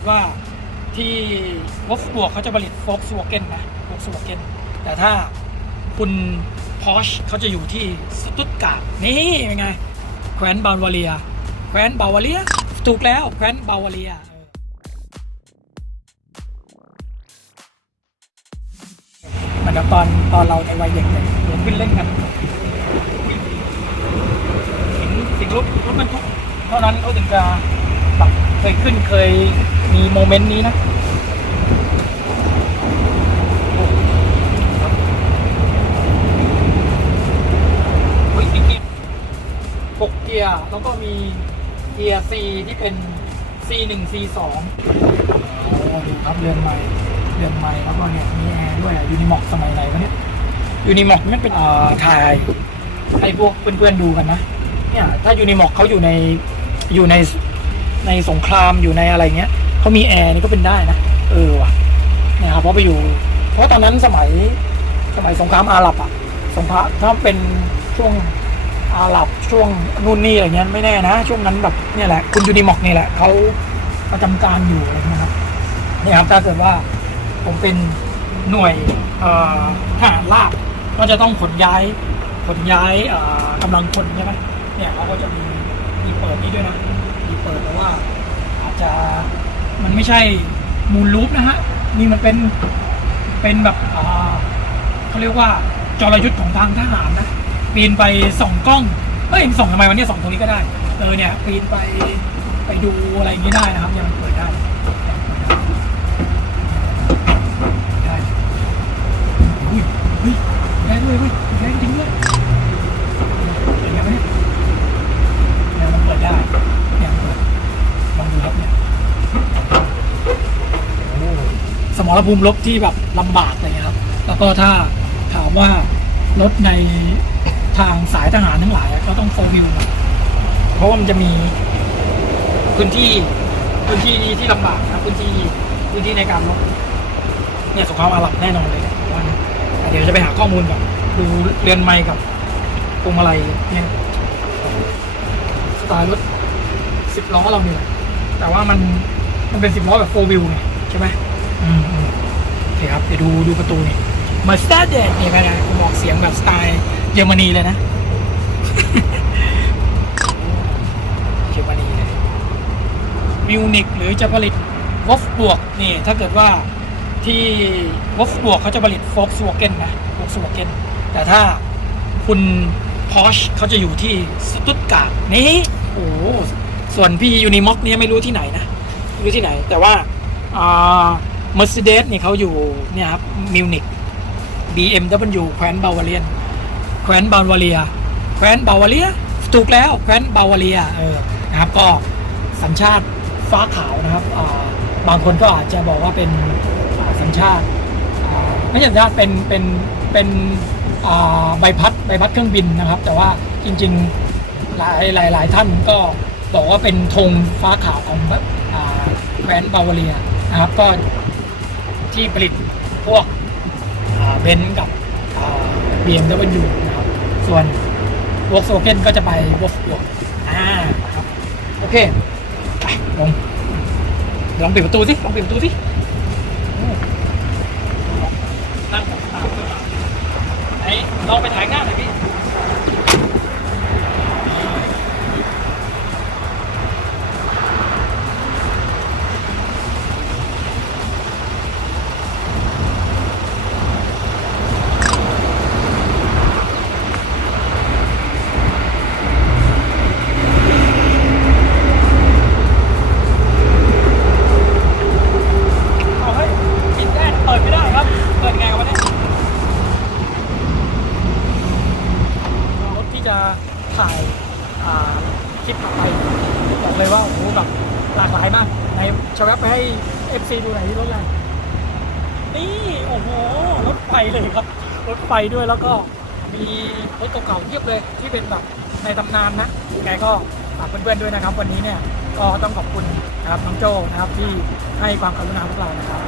ดว่าที่วอฟบวกเขาจะผลิตโฟกสวเกนนะโฟกสวเกนแต่ถ้าคุณพอชเขาจะอยู่ที่สตุตการ์ดนี่เป็นไง แคว้นบาวาเรีย แคว้นบาวาเรีย ถูกแล้วแคว้นบาวาเรียเออเหมันตอนตอนเราในวัยเด็กเลยเดินขึ้นเล่นกันถึงถึงรถรถบรรทุกเท่านั้นเขาถึงจะแบบ เคยขึ้นเคยมีโมเมนต์นี้นะเฮ้ยมีเกียร์หกเกียร์แล้วก็มีเกียร์ C ที่เป็น C หนึ่ง C สองโอ้ดูครับเรือนใหม่เรือนใหม่แล้วก็เนี่ยมีแอร์ด้วยยูนิมอกสมัยไหนวะเนี่ยยูนิมอกมันเป็นเอ่อถ่ายให้พวกเพื่อนๆดูกันนะเนี่ยถ้ายูนิมอกเขาอยู่ในอยู่ใน ในสงครามอยู่ในอะไรเงี้ยเขามีแอร์นี่ก็เป็นได้นะเออว่ะเนี่ยครับเพราะไปอยู่ เพราะตอนนั้นสมัยสมัยสงครามอาหรับอะสงครามถ้าเป็นช่วงอาหรับช่วงนู่นนี่อะไรเงี้ยไม่แน่นะ ช่วงนั้นแบบเนี่ยแหละ คุณยูนิมอกนี่แหละเขาประจำการอยู่อะไรเงี้ยครับเนี่ยครับถ้าเกิดว่าผมเป็นหน่วยทหารราบก็จะต้องขนย้ายขนย้ายกำลังพลใช่ไหมเนี่ยเขาก็จะมีมีเปิดนี้ด้วยนะีเปิดแต่ว่า อาจจะมันไม่ใช่มูลรูปนะฮะ นี่มันเป็นเป็นแบบเขาเรียกว่าจรยุทธ์ของทางทหารนะปีนไปส่องกล้องเอ้ยส่องทำไมวันนี้ส่องตรงนี้ก็ได้เออเนี่ยปีนไปไปดูอะไรอย่างนี้ได้นะครับยังเปิดได้ได้อุ้ยเฮ้ยได้ด้วยเว้ยได้จริงด้วยเห็นไหมเนี่ยเนี่ยมันเปิดได้เนี่ยมันเปิดลองดูครับเนี่ย สมรภูมิรบที่แบบลำบากอะไรเงี้ยครับ แล้วก็ถ้าถามว่ารถในทางสายทหารทั้งหลายก็ต้องโฟวิวเพราะว่ามันจะมีพื้นที่พื้นที่ที่ลำบากนะพื้นที่พื้นที่ในการรบเนี่ยสงครามอาหรับแน่นอนเลยว่านเดี๋ยวจะไปหาข้อมูลก่อนดูเรือนไม้กับพวงมาลัยเนี่ยสไตล์รถสิบล้อเราเนี่ยแหละแต่ว่ามันมันเป็นสิบล้อแบบโฟวิวไงใช่ไหม อืมอืมโอเคครับเดี๋ยวดูดูประตูนี่มาสเตอร์เดดเนี่ยกันนะผมบอกเสียงแบบสไตล์เยอรมนีเลยนะเยอรมนีเลยมิวนิกหรือจะผลิตวอฟบวกนี่ถ้าเกิดว่าที่วอฟบวกเขาจะผลิตโฟกสวเกนนะโฟกสวเกนแต่ถ้าคุณพอชเขาจะอยู่ที่สตุตการ์ดนี่โอ้ส่วนพี่ยูนิม็อกเนี่ยไม่รู้ที่ไหนนะไม่รู้ที่ไหน แต่ว่าอ่า Mercedes นี่เขาอยู่เนี่ยครับมิวนิก BMW แคว้นบาวาเรียนแคว้นบาวาเรียแคว้นบาวาเรียถูกแล้วแคว้นบาวาเรียเออนะครับก็สัญชาติฟ้าขาวนะครับบางคนก็อาจจะบอกว่าเป็นสัญชาติไม่ใช่สัญชาติเป็นเป็นเป็นใบพัดใบพัดเครื่องบินนะครับ แต่ว่าจริงๆหลายหลายหลายท่านก็บอกว่าเป็นธงฟ้าขาวของแบบอ่าแคว้นบาวาเรียนะครับก็ ที่ผลิตพวกเบนซ์กับบีเอ็มดับเบิลยูนะครับ ส่วนวอกโซเฟนก็จะไปวอกวออ่าครับโอเคไปลงลองปิดประตูสิลองปิดประตูสินั่งตามได้ไหนลองไปถ่ายหน้า เลยว่าโอ้โหแบบหลากหลายมากไหนชารับไปให้ FC ดูหน่อยที่รถอะไรนี่โอ้โหรถไฟเลยครับ รถไฟด้วยแล้วก็มีรถเก่าๆเทียบเลยที่เป็นแบบในตำนานนะยังไงก็ฝากเพื่อนๆด้วยนะครับ วันนี้เนี่ยก็ต้องขอบคุณนะครับน้องโจนะครับที่ให้ความกรุณาพวกเรานะครับ